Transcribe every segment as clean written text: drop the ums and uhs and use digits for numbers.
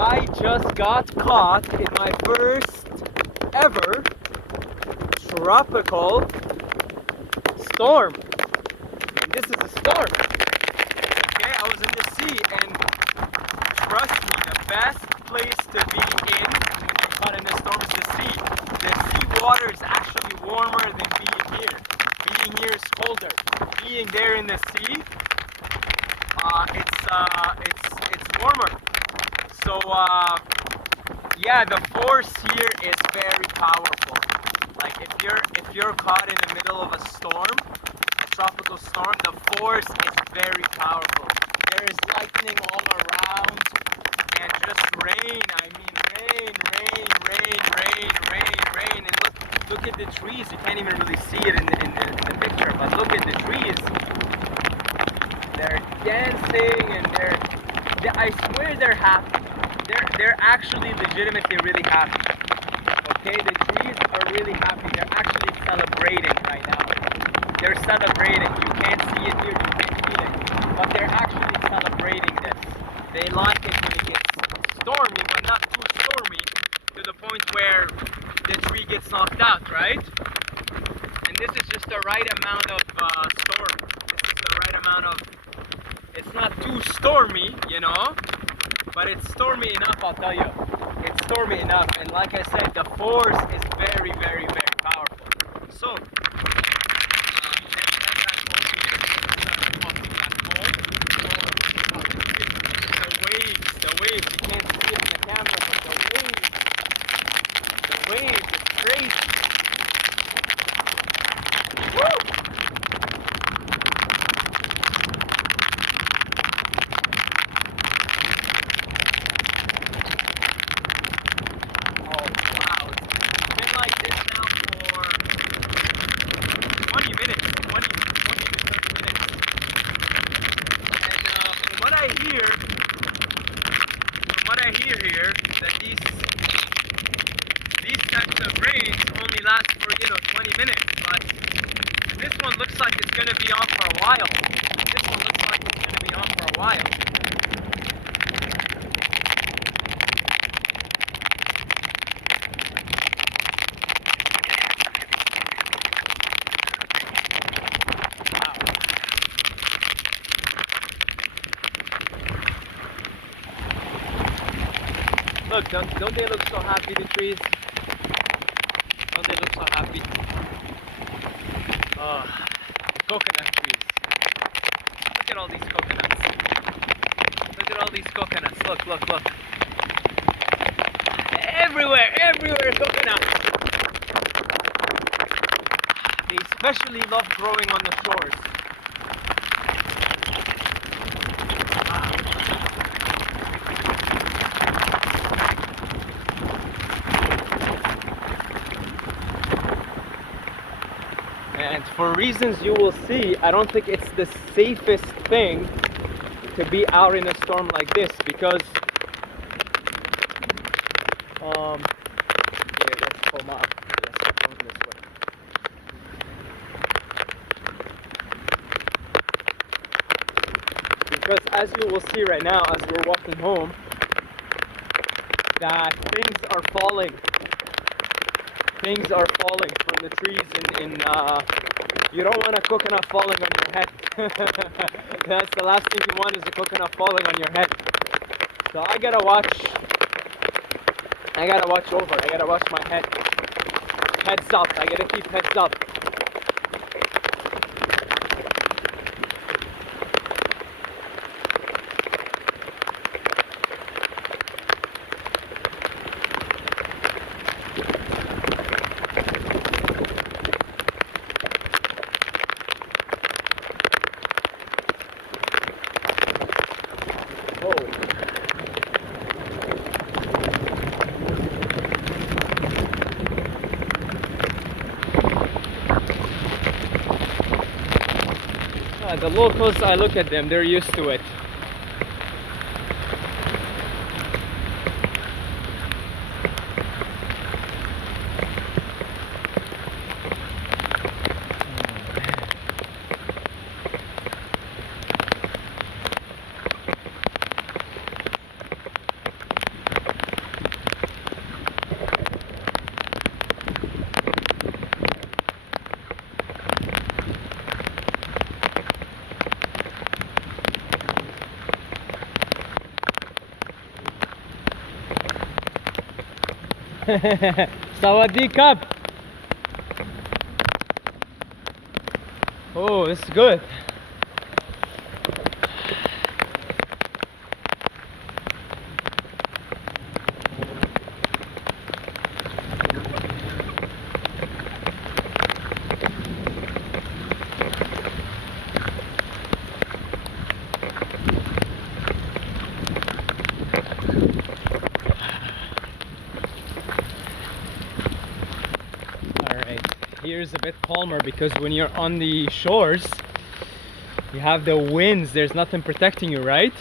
I just got caught in my first ever tropical storm. And this is a storm. Okay, I was in the sea, and trust me, the best place to be in when you get caught in a storm is the sea. The sea water is actually warmer than being here. Being here is colder. Being there in the sea, it's warmer. So yeah, the force here is very powerful. Like if you're caught in the middle of a storm, a tropical storm, the force is very powerful. There is lightning all around and just rain. I mean rain. And look at the trees. You can't even really see it in the picture, but look at the trees. They're dancing and I swear they're happy. They're actually legitimately really happy. Okay, the trees are really happy. They're actually celebrating right now. They're celebrating. You can't see it here, you can't feel it, but they're actually celebrating this. They like it when it gets stormy, but not too stormy to the point where the tree gets knocked out, right? And this is just the right amount of storm. This is the right amount of. It's not too stormy, you know, but it's stormy enough, I'll tell you. It's stormy enough, and like I said, the force is very powerful. So, the waves, you can't see it in the camera, but the waves, it's crazy. Woo! Here that these types of rains only last for 20 minutes, but this one looks like it's going to be on for a while. This one looks like it's going to be on for a while. Look, don't they look so happy, the trees? Don't they look so happy? Oh, coconut trees. Look at all these coconuts. Look at all these coconuts. Look. Everywhere coconuts. They especially love growing on the shores. And for reasons you will see, I don't think it's the safest thing to be out in a storm like this, because let's come up. Let's come this way. Because as you will see right now, as we're walking home, that things are falling. Things are falling from the trees you don't want a coconut falling on your head. That's the last thing you want, is a coconut falling on your head. So I gotta watch over. I gotta watch my head. Heads up. I gotta keep heads up. The locals, I look at them, they're used to it. Sawadee Cup. Oh, this is good. Here's a bit calmer because when you're on the shores you have the winds, there's nothing protecting you, right?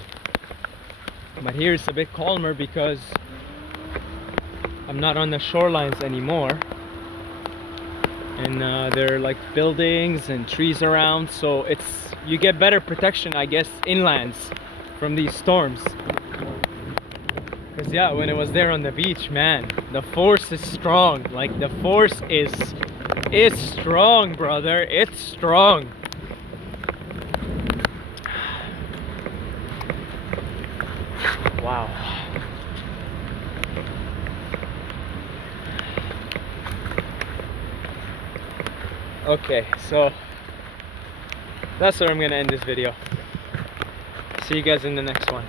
But here it's a bit calmer because I'm not on the shorelines anymore, and there are like buildings and trees around, so you get better protection, I guess, inlands from these storms. Because yeah, when it was there on the beach, man, the force is strong. Like the force is strong, brother. It's strong. Wow. Okay, so that's where I'm gonna end this video. See you guys in the next one.